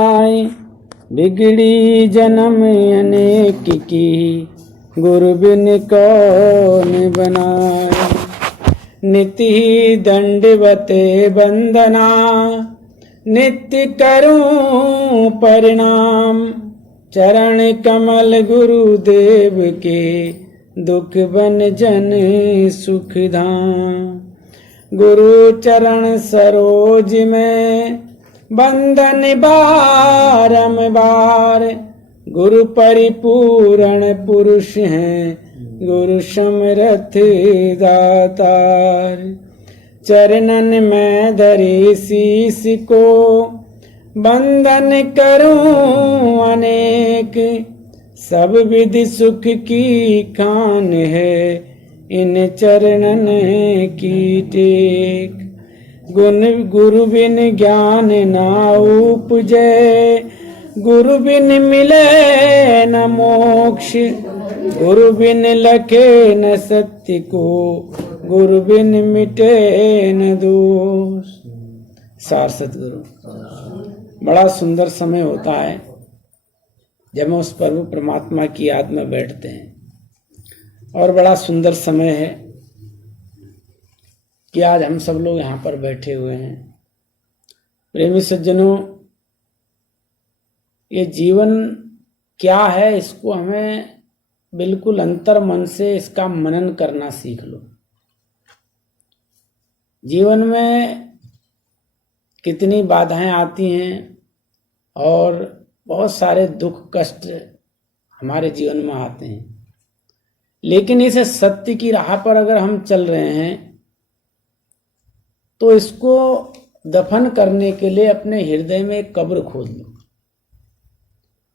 बिगड़ी जन्म अनेक की, गुरु बिन कौन बनाए। नित्य ही दंडवते वंदना, नित्य करूं परिणाम। चरण कमल गुरुदेव के, दुख बन जन सुख धाम। गुरु चरण सरोज में, बंदन बारंबार। गुरु परिपूर्ण पुरुष हैं, गुरु समर्थ दातार। चरणन में धरे शीस को, बंदन करूं अनेक। सब विधि सुख की खान है, इन चरणन की टेक। गुण गुरु बिन ज्ञान ना उपजे, गुरु बिन मिले न मोक्ष। गुरु बिन लखे न सत्य को, गुरु बिन मिटे न दोष। सार सतगुरु। बड़ा सुंदर समय होता है जब हम उस प्रभु परमात्मा की याद में बैठते हैं, और बड़ा सुंदर समय है कि आज हम सब लोग यहाँ पर बैठे हुए हैं। प्रेमी सज्जनों, ये जीवन क्या है, इसको हमें बिल्कुल अंतर मन से इसका मनन करना सीख लो। जीवन में कितनी बाधाएं आती हैं और बहुत सारे दुख कष्ट हमारे जीवन में आते हैं, लेकिन इस सत्य की राह पर अगर हम चल रहे हैं तो इसको दफन करने के लिए अपने हृदय में एक कब्र खोद लो।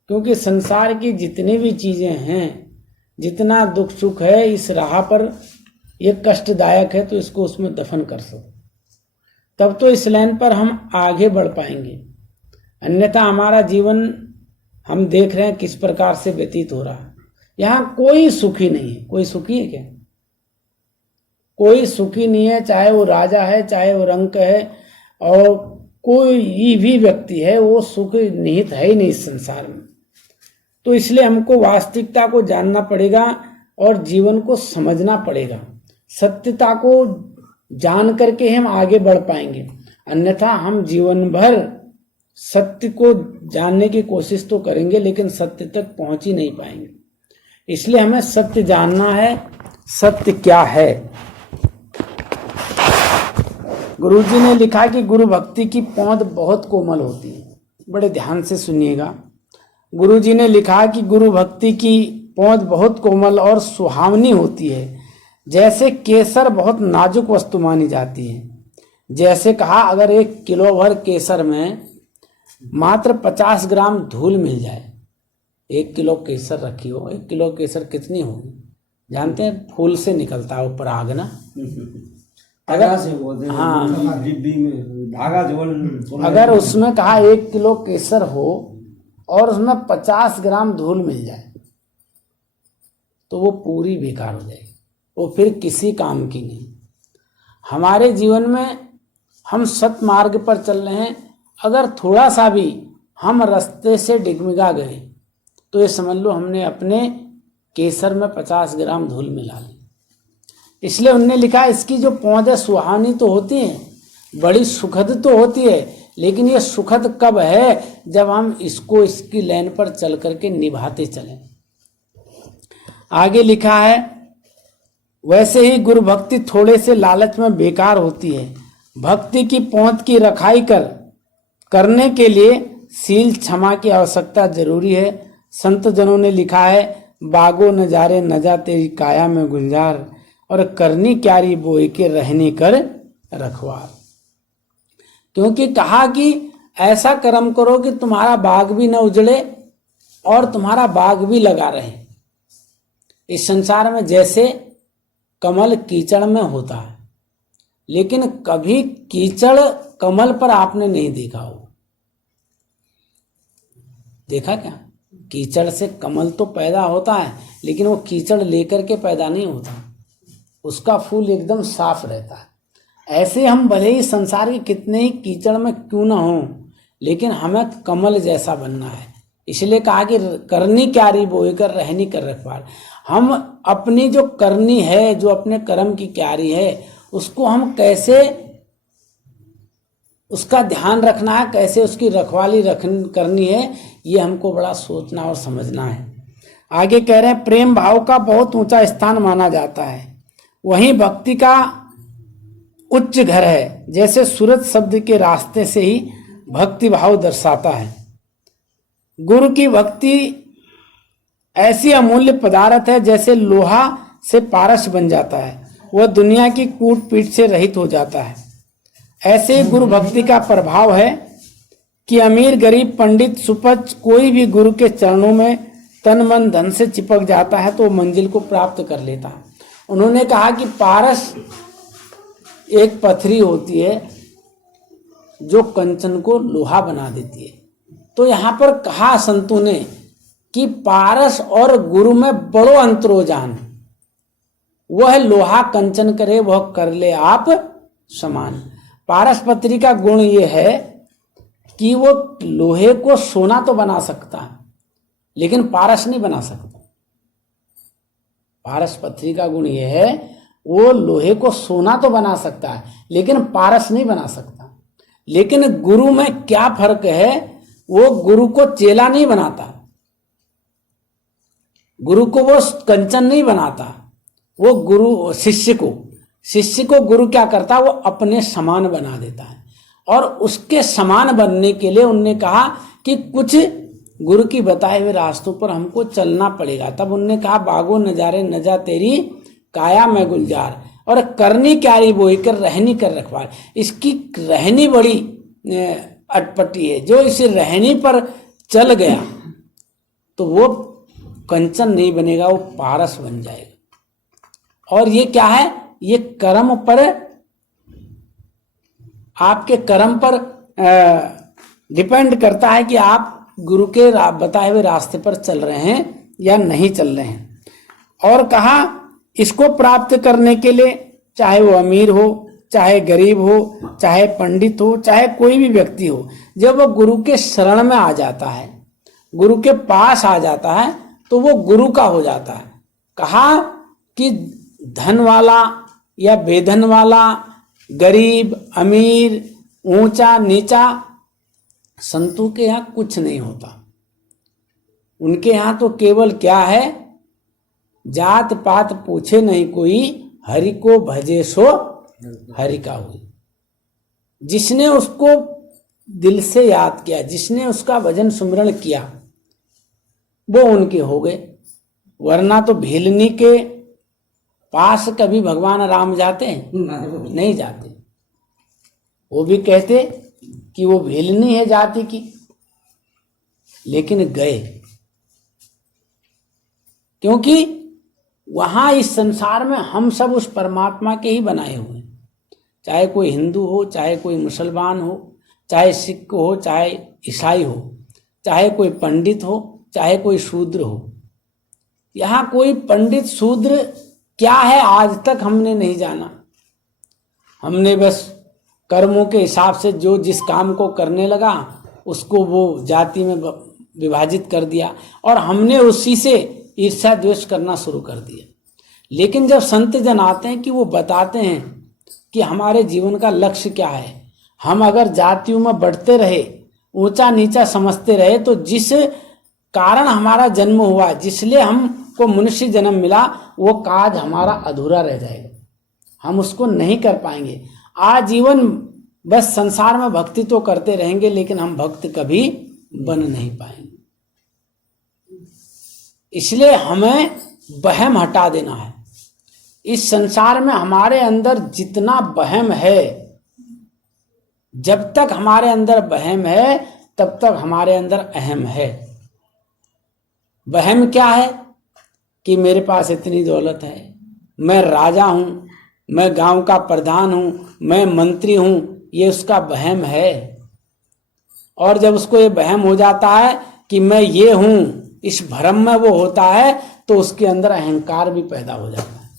क्योंकि संसार की जितनी भी चीजें हैं, जितना दुख सुख है, इस राह पर ये कष्टदायक है, तो इसको उसमें दफन कर सको, तब तो इस लाइन पर हम आगे बढ़ पाएंगे। अन्यथा हमारा जीवन हम देख रहे हैं किस प्रकार से व्यतीत हो रहा है। यहाँ कोई सुखी नहीं है। कोई सुखी है क्या? कोई सुखी नहीं है, चाहे वो राजा है, चाहे वो रंक है, और कोई भी व्यक्ति है, वो सुख निहित है ही नहीं इस संसार में। तो इसलिए हमको वास्तविकता को जानना पड़ेगा और जीवन को समझना पड़ेगा। सत्यता को जान करके हम आगे बढ़ पाएंगे, अन्यथा हम जीवन भर सत्य को जानने की कोशिश तो करेंगे, लेकिन सत्य तक पहुंच ही नहीं पाएंगे। इसलिए हमें सत्य जानना है। सत्य क्या है? गुरुजी ने लिखा कि गुरु भक्ति की पौंध बहुत कोमल होती है। बड़े ध्यान से सुनिएगा। गुरुजी ने लिखा कि गुरु भक्ति की पौंध बहुत कोमल और सुहावनी होती है, जैसे केसर बहुत नाजुक वस्तु मानी जाती है। जैसे कहा, अगर 1 किलो भर केसर में मात्र 50 ग्राम धूल मिल जाए, 1 किलो केसर रखी हो, 1 किलो केसर कितनी होगी जानते हैं? फूल से निकलता है ऊपर आग ना, अगर से हाँ डिब्बी में धागा जो, अगर उसमें कहा 1 किलो केसर हो और उसमें 50 ग्राम धूल मिल जाए, तो वो पूरी बेकार हो जाएगी, वो फिर किसी काम की नहीं। हमारे जीवन में हम सत मार्ग पर चल रहे हैं, अगर थोड़ा सा भी हम रास्ते से डिगमिगा गए तो ये समझ लो हमने अपने केसर में 50 ग्राम धूल मिला ली। इसलिए उन्होंने लिखा, इसकी जो पौंध है सुहानी तो होती है, बड़ी सुखद तो होती है, लेकिन ये सुखद कब है? जब हम इसको इसकी लाइन पर चल करके निभाते चलें। आगे लिखा है, वैसे ही गुरु भक्ति थोड़े से लालच में बेकार होती है। भक्ति की पौंध की रखाई करने के लिए सील क्षमा की आवश्यकता जरूरी है। संत जनों ने लिखा है, बागो नजारे न जा तेरी काया में गुंजार, और करनी क्यारी बोए के रहने कर रखवार। क्योंकि कहा कि ऐसा कर्म करो कि तुम्हारा बाग भी न उजड़े और तुम्हारा बाग भी लगा रहे। इस संसार में जैसे कमल कीचड़ में होता है, लेकिन कभी कीचड़ कमल पर आपने नहीं देखा हो। देखा क्या? कीचड़ से कमल तो पैदा होता है, लेकिन वो कीचड़ लेकर के पैदा नहीं होता, उसका फूल एकदम साफ रहता है। ऐसे हम भले ही संसार के कितने ही कीचड़ में क्यों ना हो, लेकिन हमें कमल जैसा बनना है। इसलिए कहा कि करनी क्यारी बोए कर रहनी कर रखवार। हम अपनी जो करनी है, जो अपने कर्म की क्यारी है, उसको हम कैसे उसका ध्यान रखना है, कैसे उसकी रखवाली करनी है, ये हमको बड़ा सोचना और समझना है। आगे कह रहे हैं प्रेम भाव का बहुत ऊंचा स्थान माना जाता है, वहीं भक्ति का उच्च घर है। जैसे सूरज शब्द के रास्ते से ही भक्ति भाव दर्शाता है। गुरु की भक्ति ऐसी अमूल्य पदार्थ है जैसे लोहा से पारस बन जाता है, वह दुनिया की कूट पीट से रहित हो जाता है। ऐसे गुरु भक्ति का प्रभाव है कि अमीर गरीब पंडित सुपच कोई भी गुरु के चरणों में तन मन धन से चिपक जाता है तो वो मंजिल को प्राप्त कर लेता है। उन्होंने कहा कि पारस एक पथरी होती है जो कंचन को लोहा बना देती है। तो यहाँ पर कहा संतों ने कि पारस और गुरु में बड़ो अंतरो जान, वह लोहा कंचन करे वह कर ले आप समान। पारस पत्री का गुण ये है कि वो लोहे को सोना तो बना सकता है लेकिन पारस नहीं बना सकता। पारस पत्री का गुण ये है वो लोहे को सोना तो बना सकता है लेकिन पारस नहीं बना सकता। लेकिन गुरु में क्या फर्क है, वो गुरु को चेला नहीं बनाता, गुरु को वो कंचन नहीं बनाता, वो गुरु शिष्य को गुरु क्या करता है, वो अपने समान बना देता है। और उसके समान बनने के लिए उनने कहा कि कुछ गुरु की बताए हुए रास्तों पर हमको चलना पड़ेगा। तब उनने कहा बागो नजारे नजा तेरी काया में गुलजार, और करनी क्यारी बोई कर रहनी कर रखवार। इसकी रहनी बड़ी अटपटी है, जो इस रहनी पर चल गया तो वो कंचन नहीं बनेगा, वो पारस बन जाएगा। और ये क्या है, ये कर्म पर, आपके कर्म पर डिपेंड करता है कि आप गुरु के बताए हुए रास्ते पर चल रहे हैं या नहीं चल रहे हैं। और कहा इसको प्राप्त करने के लिए चाहे वो अमीर हो, चाहे गरीब हो, चाहे पंडित हो, चाहे कोई भी व्यक्ति हो, जब वो गुरु के शरण में आ जाता है, गुरु के पास आ जाता है तो वो गुरु का हो जाता है। कहा कि धन वाला या बेधन वाला, गरीब अमीर, ऊंचा नीचा, संतों के यहाँ कुछ नहीं होता। उनके यहाँ तो केवल क्या है, जात पात पूछे नहीं कोई, हरि को भजे सो हरि का हुई। जिसने उसको दिल से याद किया, जिसने उसका भजन सुमरण किया, वो उनके हो गए। वरना तो भेलनी के पास कभी भगवान राम जाते हैं? नहीं जाते। वो भी कहते कि वो भेलनी है जाति की, लेकिन गए, क्योंकि वहां इस संसार में हम सब उस परमात्मा के ही बनाए हुए हैं। चाहे कोई हिंदू हो, चाहे कोई मुसलमान हो, चाहे सिख हो, चाहे ईसाई हो, चाहे कोई पंडित हो, चाहे कोई शूद्र हो। यहाँ कोई पंडित शूद्र क्या है आज तक हमने नहीं जाना। हमने बस कर्मों के हिसाब से जो जिस काम को करने लगा उसको वो जाति में विभाजित कर दिया और हमने उसी से ईर्ष्या द्वेष करना शुरू कर दिया। लेकिन जब संत जन आते हैं कि वो बताते हैं कि हमारे जीवन का लक्ष्य क्या है, हम अगर जातियों में बढ़ते रहे, ऊंचा नीचा समझते रहे, तो जिस कारण हमारा जन्म हुआ, जिसलिए हमको मनुष्य जन्म मिला, वो काज हमारा अधूरा रह जाएगा, हम उसको नहीं कर पाएंगे। आजीवन बस संसार में भक्ति तो करते रहेंगे लेकिन हम भक्त कभी बन नहीं पाएंगे। इसलिए हमें वहम हटा देना है। इस संसार में हमारे अंदर जितना वहम है, जब तक हमारे अंदर वहम है तब तक हमारे अंदर अहम है। वहम क्या है कि मेरे पास इतनी दौलत है, मैं राजा हूं, मैं गांव का प्रधान हूं, मैं मंत्री हूं, ये उसका वहम है। और जब उसको ये वहम हो जाता है कि मैं ये हूं, इस भ्रम में वो होता है, तो उसके अंदर अहंकार भी पैदा हो जाता है।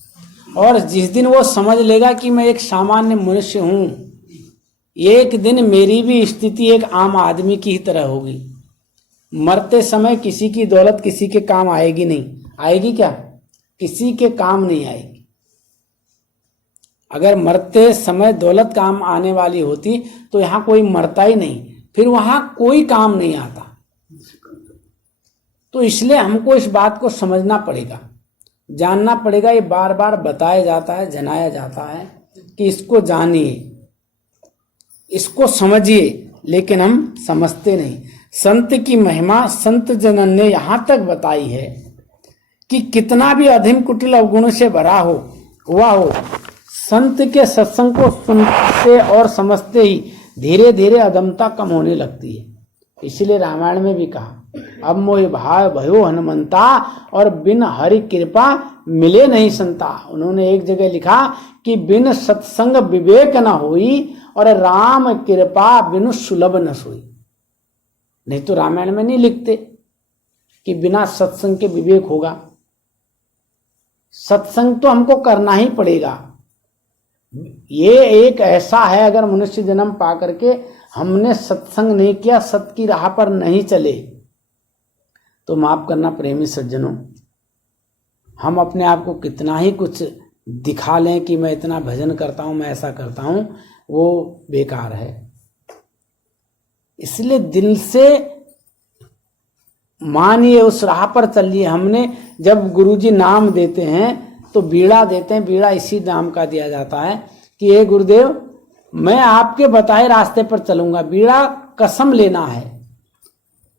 और जिस दिन वो समझ लेगा कि मैं एक सामान्य मनुष्य हूं, एक दिन मेरी भी स्थिति एक आम आदमी की ही तरह होगी। मरते समय किसी की दौलत किसी के काम आएगी नहीं। आएगी क्या? किसी के काम नहीं आएगी। अगर मरते समय दौलत काम आने वाली होती तो यहां कोई मरता ही नहीं, फिर वहां कोई काम नहीं आता। तो इसलिए हमको इस बात को समझना पड़ेगा, जानना पड़ेगा। ये बार बार बताया जाता है, जनाया जाता है कि इसको जानिए, इसको समझिए, लेकिन हम समझते नहीं। संत की महिमा संत जनन ने यहां तक बताई है कि कितना भी अधीन कुटिल अवगुण से भरा हुआ हो, संत के सत्संग को सुनते और समझते ही धीरे धीरे अधमता कम होने लगती है। इसलिए रामायण में भी कहा, अब मोहि भाव भयो हनुमंता, और बिन हरि कृपा मिले नहीं संता। उन्होंने एक जगह लिखा कि बिन सत्संग विवेक न होई, और राम कृपा बिनु सुलभ न सोई। नहीं तो रामायण में नहीं लिखते कि बिना सत्संग के विवेक होगा। सत्संग तो हमको करना ही पड़ेगा। ये एक ऐसा है, अगर मनुष्य जन्म पा करके हमने सत्संग नहीं किया, सत्य की राह पर नहीं चले, तो माफ करना प्रेमी सज्जनों, हम अपने आप को कितना ही कुछ दिखा लें कि मैं इतना भजन करता हूं, मैं ऐसा करता हूं, वो बेकार है। इसलिए दिल से मानिए, उस राह पर चलिए। हमने जब गुरुजी नाम देते हैं तो बीड़ा देते हैं, बीड़ा इसी नाम का दिया जाता है कि हे गुरुदेव, मैं आपके बताए रास्ते पर चलूंगा। बीड़ा कसम लेना है।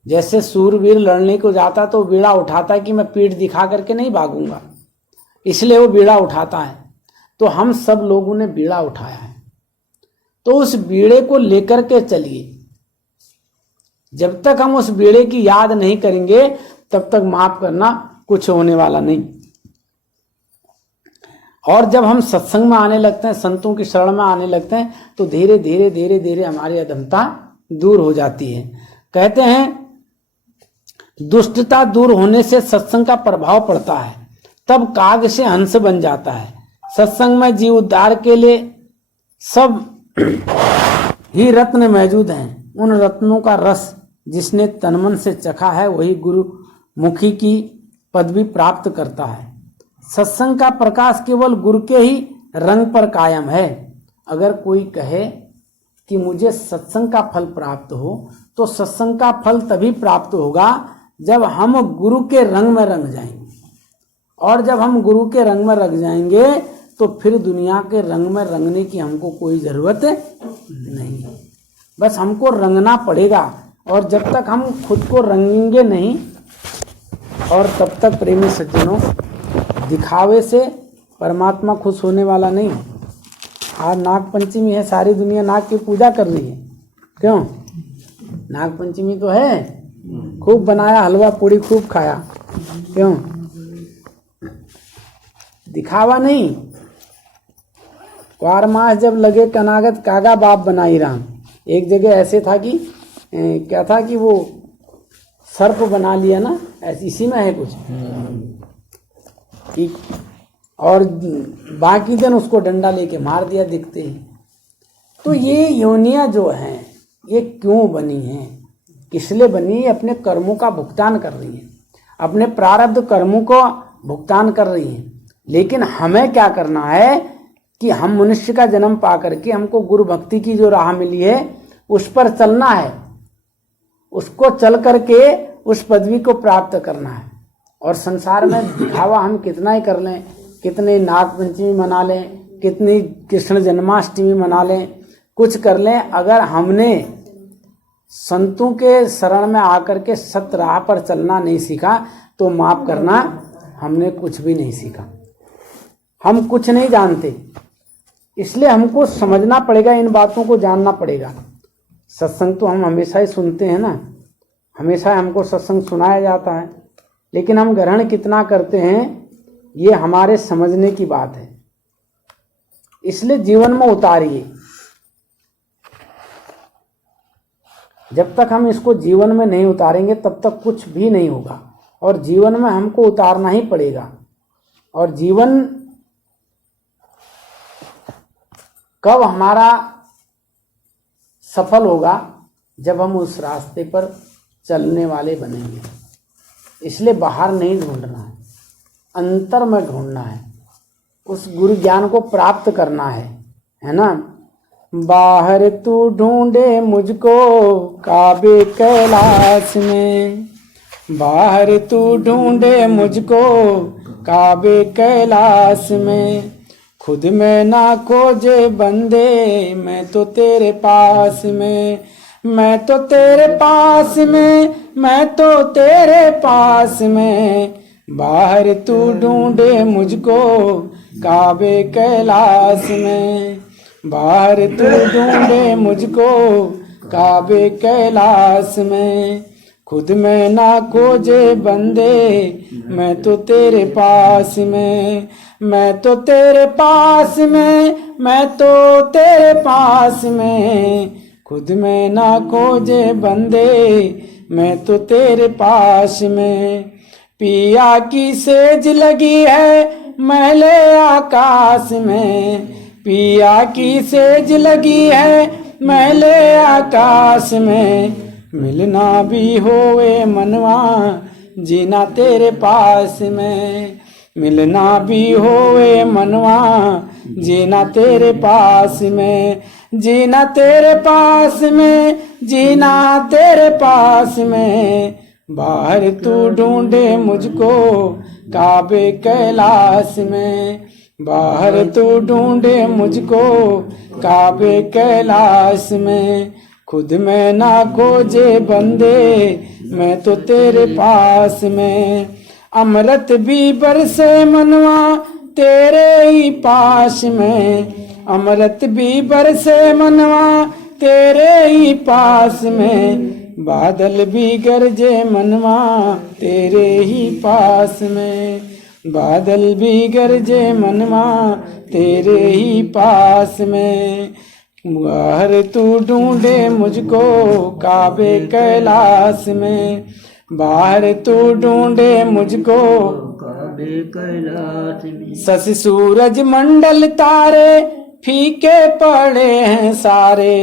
जैसे सूरवीर लड़ने को जाता तो बीड़ा उठाता है कि मैं पीठ दिखा करके नहीं भागूंगा, इसलिए वो बीड़ा उठाता है। तो हम सब लोगों ने बीड़ा उठाया है, तो उस बीड़े को लेकर के चलिए। जब तक हम उस बीड़े की याद नहीं करेंगे तब तक माफ करना कुछ होने वाला नहीं। और जब हम सत्संग में आने लगते हैं, संतों की शरण में आने लगते हैं, तो धीरे धीरे धीरे धीरे हमारी अधमता दूर हो जाती है। कहते हैं दुष्टता दूर होने से सत्संग का प्रभाव पड़ता है, तब काग से हंस बन जाता है। सत्संग में जीव उद्धार के लिए सब ही रत्न मौजूद हैं। उन रत्नों का रस जिसने तनमन से चखा है, वही गुरु मुखी की पदवी प्राप्त करता है। सत्संग का प्रकाश केवल गुरु के ही रंग पर कायम है। अगर कोई कहे कि मुझे सत्संग का फल प्राप्त हो, तो सत्संग का फल तभी प्राप्त होगा जब हम गुरु के रंग में रंग जाएंगे। और जब हम गुरु के रंग में रंग जाएंगे तो फिर दुनिया के रंग में रंगने की हमको कोई जरूरत नहीं है। बस हमको रंगना पड़ेगा, और जब तक हम खुद को रंगेंगे नहीं, और तब तक प्रेमी सज्जनों, दिखावे से परमात्मा खुश होने वाला नहीं। आज नाग पंचमी है, सारी दुनिया नाग की पूजा कर रही है। क्यों? नाग पंचमी तो है, खूब बनाया, हलवा पूड़ी खूब खाया। क्यों? दिखावा नहीं। क्वार मास जब लगे कनागत कागा बाप बनाई राम। एक जगह ऐसे था कि क्या था कि वो सर्प बना लिया ना, ऐसे इसी में है कुछ कि, और बाकी दिन उसको डंडा लेके मार दिया, दिखते ही। तो ये योनियां जो हैं ये क्यों बनी हैं, किस लिए बनी है? अपने कर्मों का भुगतान कर रही है, अपने प्रारब्ध कर्मों को भुगतान कर रही है। लेकिन हमें क्या करना है कि हम मनुष्य का जन्म पा करके हमको गुरु भक्ति की जो राह मिली है उस पर चलना है, उसको चल करके उस पदवी को प्राप्त करना है। और संसार में दिखावा हम कितना ही कर लें, कितने नाग पंचमी मना लें, कितनी कृष्ण जन्माष्टमी मना लें, कुछ कर लें, अगर हमने संतों के शरण में आकर के सत्य राह पर चलना नहीं सीखा तो माफ करना हमने कुछ भी नहीं सीखा, हम कुछ नहीं जानते। इसलिए हमको समझना पड़ेगा, इन बातों को जानना पड़ेगा। सत्संग तो हम हमेशा ही सुनते हैं ना, हमेशा हमको सत्संग सुनाया जाता है, लेकिन हम ग्रहण कितना करते हैं ये हमारे समझने की बात है। इसलिए जीवन में उतारिए। जब तक हम इसको जीवन में नहीं उतारेंगे तब तक कुछ भी नहीं होगा, और जीवन में हमको उतारना ही पड़ेगा। और जीवन कब हमारा सफल होगा जब हम उस रास्ते पर चलने वाले बनेंगे। इसलिए बाहर नहीं ढूंढना है, अंतर में ढूंढना है, उस गुरु ज्ञान को प्राप्त करना है ना। बाहर तू ढूंढे मुझको काबे कैलाश में, बाहर तू ढूंढे मुझको काबे कैलाश में, खुद में ना खोजे बंदे मैं तो तेरे पास में, मैं तो तेरे पास में, मैं तो तेरे पास में, बाहर तू ढूंढे मुझको काबे कैलाश में, बाहर तू ढूंढे मुझको काबे कैलाश में, खुद में ना खोजे बंदे मैं तो तेरे पास में, मैं तो तेरे पास में, मैं तो तेरे पास में, खुद में ना खोजे बंदे मैं तो तेरे पास में, पिया की सेज लगी है मैले आकाश में, पिया की सेज लगी है मैले आकाश में, मिलना भी होए मनवा जीना तेरे पास में, मिलना भी होए मनवा जीना तेरे पास में, जीना तेरे पास में, जीना तेरे पास में, बाहर तू ढूंढे मुझको काबे कैलाश में, बाहर तू ढूंढे मुझको काबे कैलाश में, खुद में ना खोजे बंदे मैं तो तेरे पास में, अमृत भी बरसे मनवा तेरे ही पास में, अमृत भी बरसे मनवा तेरे ही पास में, बादल भी गरजे मनवा तेरे ही पास में, बादल भी गरजे मनवा तेरे ही पास में, बाहर तू ढूंढे मुझको काबे कैलाश में, बाहर तू ढूंढे मुझको काबे कैलाश में, शशि सूरज मंडल तारे फीके पड़े हैं सारे,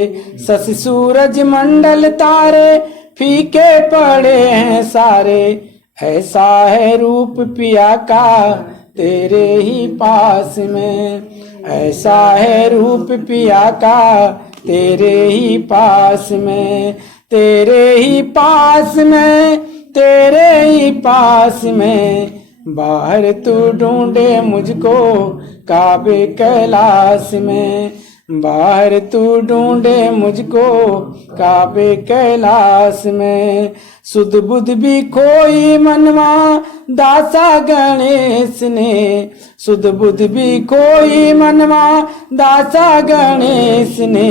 शशि सूरज मंडल तारे फीके पड़े हैं सारे, ऐसा है रूप पिया का तेरे ही पास में, ऐसा है रूप पिया का तेरे ही पास में, तेरे ही पास में, तेरे ही पास में, बाहर तू ढूंढे मुझको काबे कैलाश में, बाहर तू ढूंढे मुझको काबे कैलाश में, सुध बुध भी खोई मनवा दासा गणेश ने, सुध बुध भी खोई मनवा दासा गणेश ने,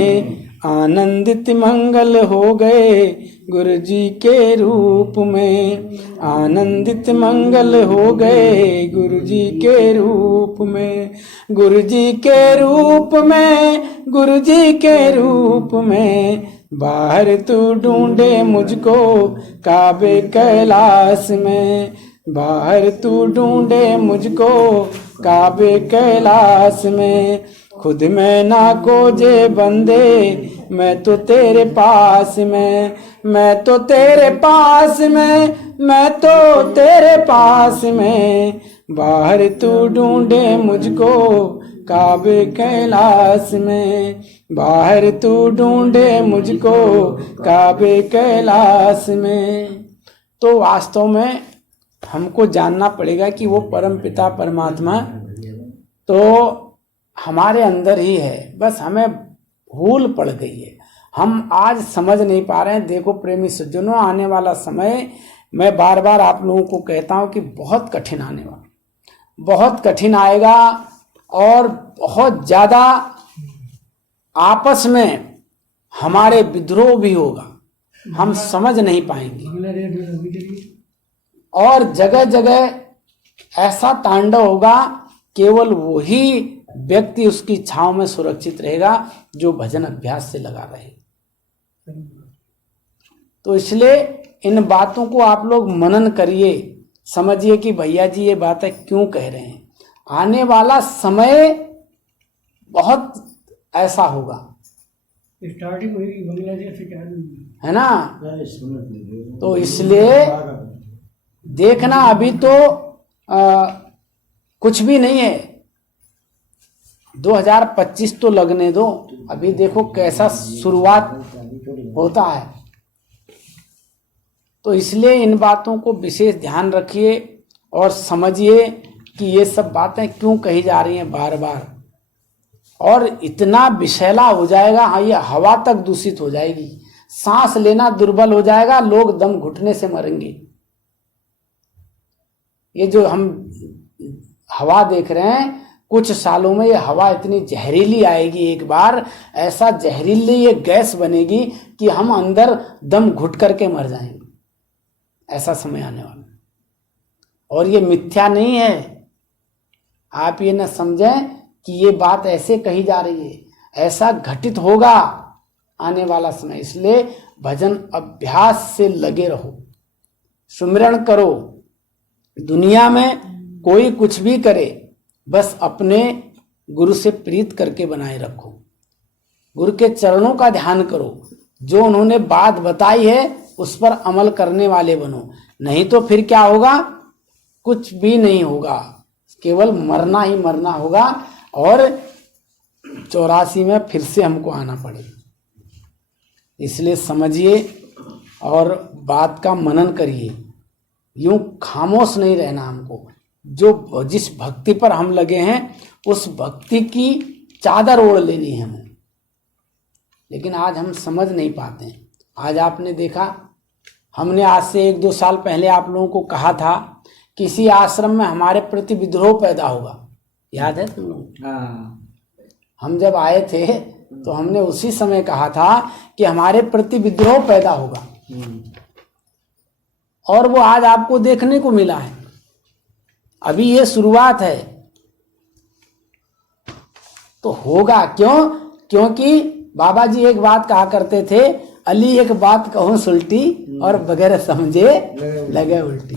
आनंदित मंगल हो गए गुरु जी के रूप में, आनंदित मंगल हो गए गुरु जी के रूप में, गुरु जी के रूप में, गुरु जी के रूप में, बाहर तू ढूंढे मुझको काबे कैलाश में, बाहर तू ढूंढे मुझको काबे कैलाश में, खुद में ना खोजे बंदे मैं तो तेरे पास में, मैं तो तेरे पास में, मैं तो तेरे पास में, बाहर तू ढूंढे मुझको काबे कैलाश में, बाहर तू ढूंढे मुझको काबे कैलाश में। तो वास्तव में हमको जानना पड़ेगा कि वो परम पिता परमात्मा तो हमारे अंदर ही है, बस हमें भूल पड़ गई है, हम आज समझ नहीं पा रहे हैं। देखो प्रेमी सज्जनों, आने वाला समय मैं बार बार आप लोगों को कहता हूं कि बहुत कठिन आने वाला, बहुत कठिन आएगा और बहुत ज्यादा आपस में हमारे विद्रोह भी होगा, हम समझ नहीं पाएंगे और जगह जगह ऐसा तांडव होगा, केवल वही व्यक्ति उसकी छांव में सुरक्षित रहेगा जो भजन अभ्यास से लगा रहे। तो इसलिए इन बातों को आप लोग मनन करिए, समझिए कि भैया जी ये बातें क्यों कह रहे हैं। आने वाला समय बहुत ऐसा होगा, स्टार्टिंग हुई बांग्लादेश से चालू हुई। है ना। तो इसलिए देखना अभी तो कुछ भी नहीं है, 2025 तो लगने दो, अभी देखो कैसा शुरुआत होता है। तो इसलिए इन बातों को विशेष ध्यान रखिए और समझिए कि ये सब बातें क्यों कही जा रही हैं बार बार। और इतना विषैला हो जाएगा, हाँ, ये हवा तक दूषित हो जाएगी, सांस लेना दुर्बल हो जाएगा, लोग दम घुटने से मरेंगे। ये जो हम हवा देख रहे हैं, कुछ सालों में ये हवा इतनी जहरीली आएगी, एक बार ऐसा जहरीली ये गैस बनेगी कि हम अंदर दम घुट करके मर जाएंगे, ऐसा समय आने वाला। और ये मिथ्या नहीं है, आप ये न समझें कि ये बात ऐसे कही जा रही है, ऐसा घटित होगा आने वाला समय। इसलिए भजन अभ्यास से लगे रहो, सुमिरन करो। दुनिया में कोई कुछ भी करे, बस अपने गुरु से प्रीत करके बनाए रखो, गुरु के चरणों का ध्यान करो, जो उन्होंने बात बताई है उस पर अमल करने वाले बनो। नहीं तो फिर क्या होगा, कुछ भी नहीं होगा, केवल मरना ही मरना होगा और 84 में फिर से हमको आना पड़ेगा। इसलिए समझिए और बात का मनन करिए, यूं खामोश नहीं रहना हमको। जो जिस भक्ति पर हम लगे हैं उस भक्ति की चादर ओढ़ लेनी है हमें, लेकिन आज हम समझ नहीं पाते हैं। आज आपने देखा, हमने आज से 1-2 साल पहले आप लोगों को कहा था किसी आश्रम में हमारे प्रति विद्रोह पैदा होगा, याद है तुम लोग? हम जब आए थे तो हमने उसी समय कहा था कि हमारे प्रति विद्रोह पैदा होगा, और वो आज आपको देखने को मिला है। अभी ये शुरुआत है, तो होगा क्यों? क्योंकि बाबा जी एक बात कहा करते थे, अली एक बात कहूं सुलटी और बगैर समझे लगे उल्टी।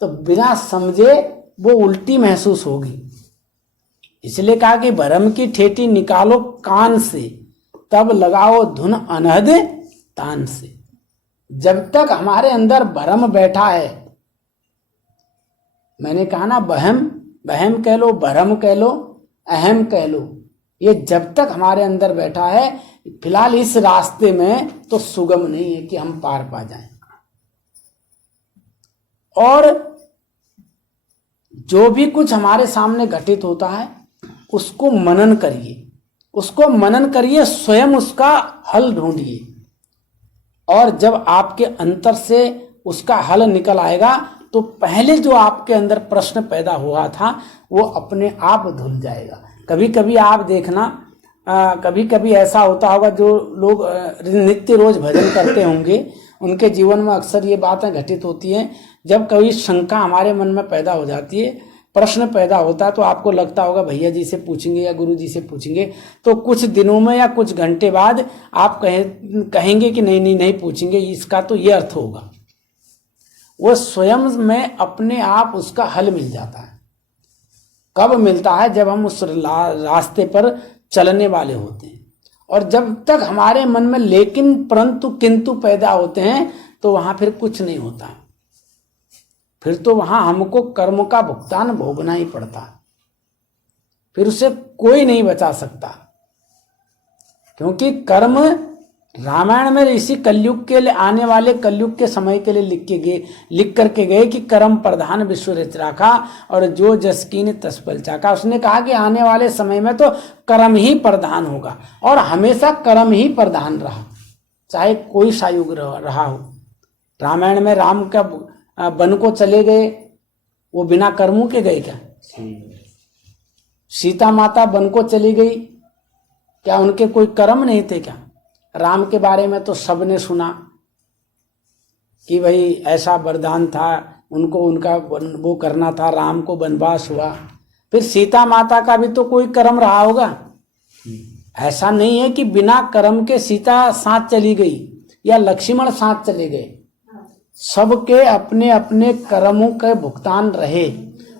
तो बिना समझे वो उल्टी महसूस होगी, इसलिए कहा कि भरम की ठेठी निकालो कान से, तब लगाओ धुन अनहद तान से। जब तक हमारे अंदर भरम बैठा है, मैंने कहा ना, बहम कह लो, भरम कह लो, अहम कह लो, ये जब तक हमारे अंदर बैठा है, फिलहाल इस रास्ते में तो सुगम नहीं है कि हम पार पा जाएं। और जो भी कुछ हमारे सामने घटित होता है उसको मनन करिए, उसको मनन करिए, स्वयं उसका हल ढूंढिए। और जब आपके अंतर से उसका हल निकल आएगा तो पहले जो आपके अंदर प्रश्न पैदा हुआ था वो अपने आप धुल जाएगा। कभी कभी आप देखना, कभी कभी ऐसा होता होगा, जो लोग नित्य रोज भजन करते होंगे उनके जीवन में अक्सर ये बातें घटित होती हैं। जब कभी शंका हमारे मन में पैदा हो जाती है, प्रश्न पैदा होता है, तो आपको लगता होगा भैया जी से पूछेंगे या गुरु जी से पूछेंगे, तो कुछ दिनों में या कुछ घंटे बाद आप कहेंगे कि नहीं नहीं नहीं पूछेंगे, इसका तो ये अर्थ होगा। वो स्वयं में अपने आप उसका हल मिल जाता है। कब मिलता है? जब हम उस रास्ते पर चलने वाले होते हैं। और जब तक हमारे मन में लेकिन परंतु किंतु पैदा होते हैं तो वहां फिर कुछ नहीं होता है, फिर तो वहां हमको कर्म का भुगतान भोगना ही पड़ता है, फिर उसे कोई नहीं बचा सकता। क्योंकि कर्म रामायण में इसी कलयुग के लिए, आने वाले कलयुग के समय के लिए लिख करके गए कि कर्म प्रधान विश्व रच राखा और जो जस कीन तस पल चाखा। उसने कहा कि आने वाले समय में तो कर्म ही प्रधान होगा, और हमेशा कर्म ही प्रधान रहा, चाहे कोई सा युग रहा हो। रामायण में राम का वन को चले गए, वो बिना कर्मों के गए क्या? सीता माता वन को चली गई, क्या उनके कोई कर्म नहीं थे क्या? राम के बारे में तो सबने सुना कि भाई ऐसा वरदान था उनको, उनका वो करना था, राम को वनवास हुआ। फिर सीता माता का भी तो कोई कर्म रहा होगा। ऐसा नहीं है कि बिना कर्म के सीता साथ चली गई या लक्ष्मण साथ चले गए। सबके अपने अपने कर्मों के भुगतान रहे।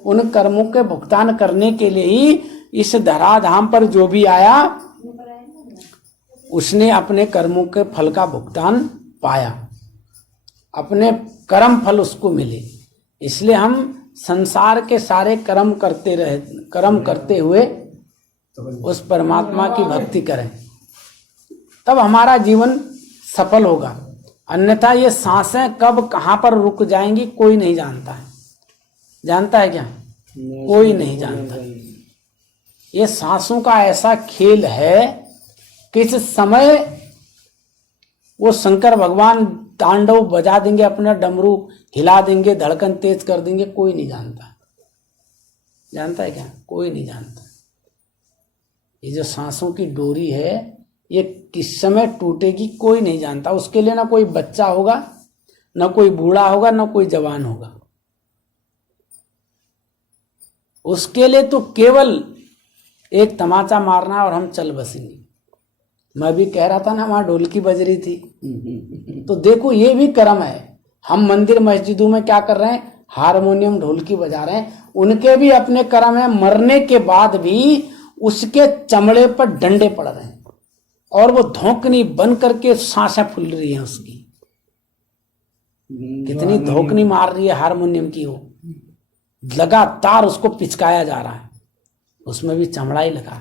उन कर्मों के भुगतान करने के लिए ही इस धराधाम पर जो भी आया उसने अपने कर्मों के फल का भुगतान पाया, अपने कर्म फल उसको मिले। इसलिए हम संसार के सारे कर्म करते हुए उस परमात्मा की भक्ति करें, तब हमारा जीवन सफल होगा। अन्यथा ये सांसें कब कहाँ पर रुक जाएंगी कोई नहीं जानता है। जानता है क्या? कोई नहीं जानता। ये सांसों का ऐसा खेल है, किस समय वो शंकर भगवान तांडव बजा देंगे, अपना डमरू हिला देंगे, धड़कन तेज कर देंगे, कोई नहीं जानता। जानता है क्या? कोई नहीं जानता। ये जो सांसों की डोरी है, ये किस समय टूटेगी कोई नहीं जानता। उसके लिए ना कोई बच्चा होगा, ना कोई बूढ़ा होगा, ना कोई जवान होगा। उसके लिए तो केवल एक तमाचा मारना है और हम चल बसेंगे। मैं भी कह रहा था ना, वहां ढोलकी बज रही थी, तो देखो ये भी कर्म है। हम मंदिर मस्जिदों में क्या कर रहे हैं? हारमोनियम ढोलकी बजा रहे हैं। उनके भी अपने कर्म है। मरने के बाद भी उसके चमड़े पर डंडे पड़ रहे हैं और वो धौंकनी बन करके सांसें फूल रही हैं उसकी। कितनी धौंकनी मार रही है हारमोनियम की, वो लगातार उसको पिचकाया जा रहा है, उसमें भी चमड़ा ही लगा।